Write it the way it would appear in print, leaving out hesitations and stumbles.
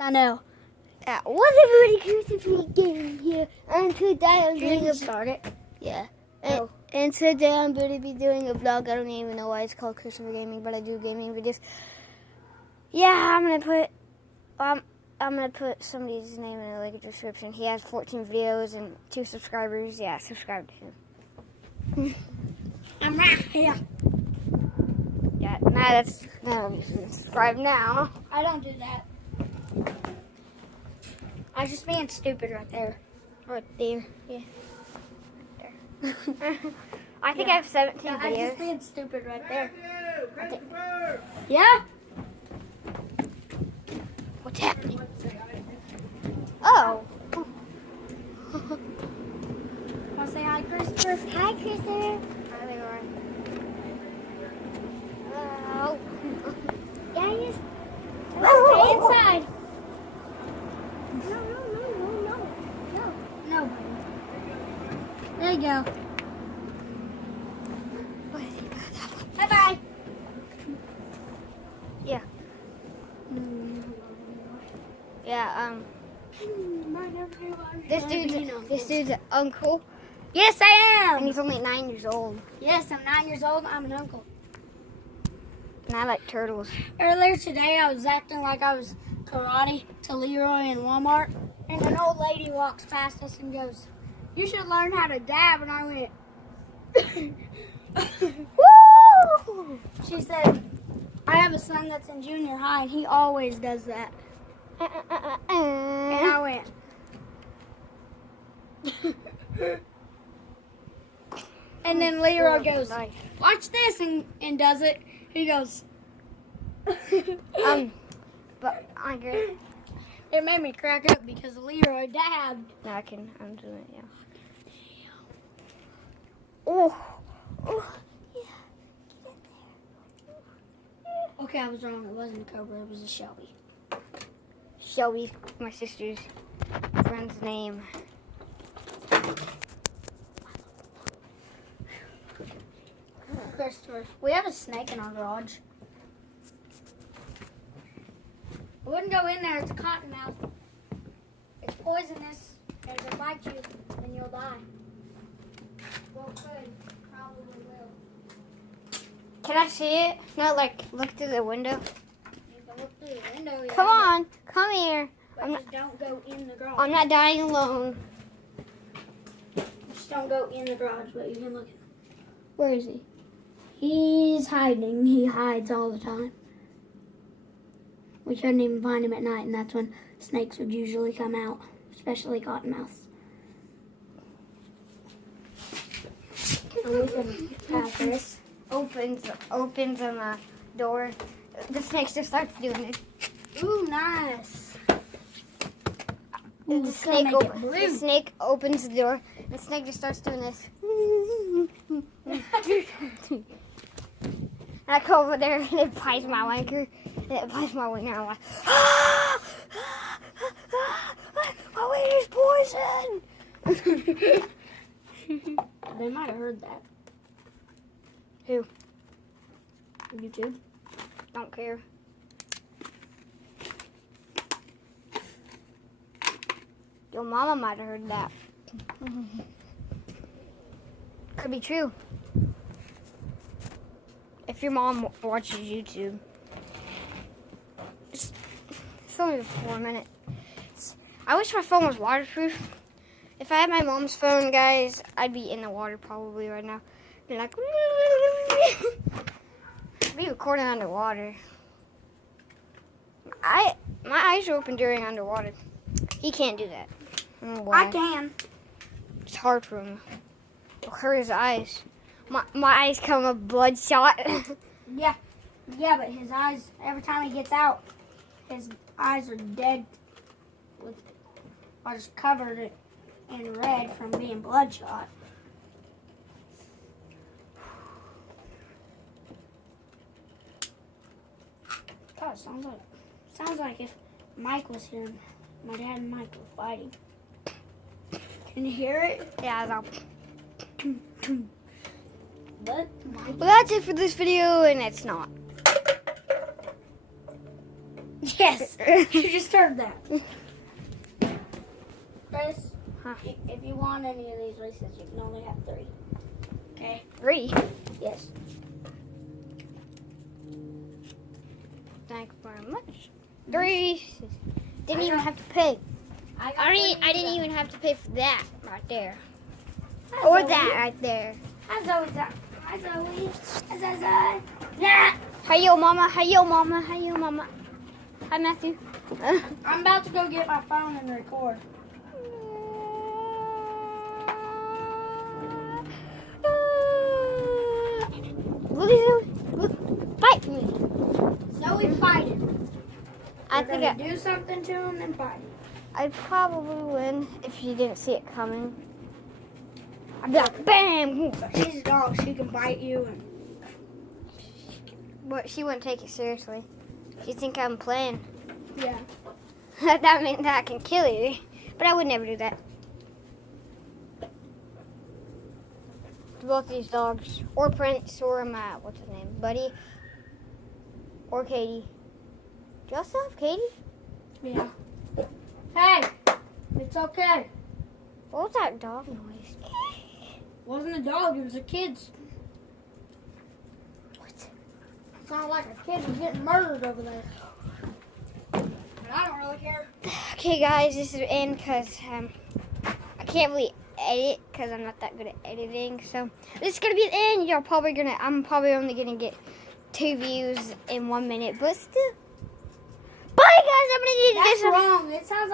I know. What's everybody Christopher Gaming here? And today I'm doing a start it. yeah. Oh. And today I'm going to be doing a vlog. I don't even know why it's called Christopher Gaming, but I do gaming videos. Yeah, I'm gonna put somebody's name in the description. He has 14 videos and 2 subscribers. Yeah, subscribe to him. I'm right here. Yeah, that's subscribe now. I don't do that. I was just being stupid right there. Right there. Yeah. Right there. I think I have 17 I was videos. just being stupid right there. Yeah? What's happening? Oh. Want to say hi, Christopher? Hi, Christopher. Hi, Leroy. Hello. Guys. Stay inside. No. There you go. Bye-bye. Yeah. Yeah, this dude's uncle, Yes, I and am. he's only 9 years old. Yes, I'm 9 years old. I'm an uncle. And I like turtles. Earlier today, I was acting like I was karate to Leroy in Walmart, and an old lady walks past us and goes, "You should learn how to dab." And I went, Woo! she said, "I have a son that's in junior high, and he always does that." And I went, and then Leroy goes, "Watch this," and does it. He goes, But I agree. it made me crack up because Leroy dabbed. No, I'm doing it, yeah. Oh, yeah. Okay, I was wrong. It wasn't a Cobra. It was a Shelby. Shelby, my sister's friend's name. Christopher, we have a snake in our garage. I wouldn't go in there. It's a cottonmouth. It's poisonous. And if it bites you, then you'll die. Well, it could. Probably will. Can I see it? No, like, look through the window. You can look through the window. Yeah, Come on, come here. But just don't go in the garage. I'm not dying alone. Just don't go in the garage, but you can look. Where is he? He's hiding. He hides all the time. We couldn't even find him at night, and that's when snakes would usually come out, especially cottonmouths. And we can have this. Opens on the door. The snake just starts doing it. Ooh, nice. The snake opens the door. The snake just starts doing this. And I go over there and it bites my wanker. And it bites my wing and I'm like, my wing is poison. They might have heard that. Who? YouTube. Don't care. Your mama might have heard that. Could be true. If your mom watches YouTube. It's only 4 minutes. I wish my phone was waterproof. If I had my mom's phone, guys, I'd be in the water probably right now. Be like, be recording underwater. My eyes are open during underwater. He can't do that. I don't know why. I can. It's hard for him. It'll hurt his eyes. My eyes come up bloodshot. Yeah, but his eyes, every time he gets out, his eyes are dead. I just covered it in red from being bloodshot. God, sounds like if Mike was here, my dad and Mike were fighting. Can you hear it? Yeah, no. But Well, that's it for this video, and it's not. Yes. You just heard that. Chris, Huh. if you want any of these Reese's, you can only have 3. Okay? 3. Yes. Thank you very much. 3. Didn't even have to pay. I didn't even have to pay for that right there. Or that right there. Hi, Zoe. Hi, Zoe. Hi, Zoe. Yeah. Hey yo mama, hey yo mama, hey yo mama. Hi Matthew. I'm about to go get my phone and record. Fight me. Zoe, fight him. I We're think gonna do something to him and fight him. I'd probably win if you didn't see it coming. I'd be like, bam! She's a dog. She can bite you. And But she wouldn't take it seriously. She'd think I'm playing. yeah. That means that I can kill you. But I would never do that. To both these dogs. Or Prince, or my, what's his name? Buddy. Or Katie. Do y'all still have Katie? Yeah. Hey, it's okay. What was that dog noise? It wasn't a dog. It was a kid's. What? It sounded like a kid was getting murdered over there. But I don't really care. Okay, guys, this is the end because I can't really edit because I'm not that good at editing. So this is gonna be the end. I'm probably only gonna get 2 views in 1 minute, but still. Bye, guys. I'm gonna need to get That's some. wrong. It sounds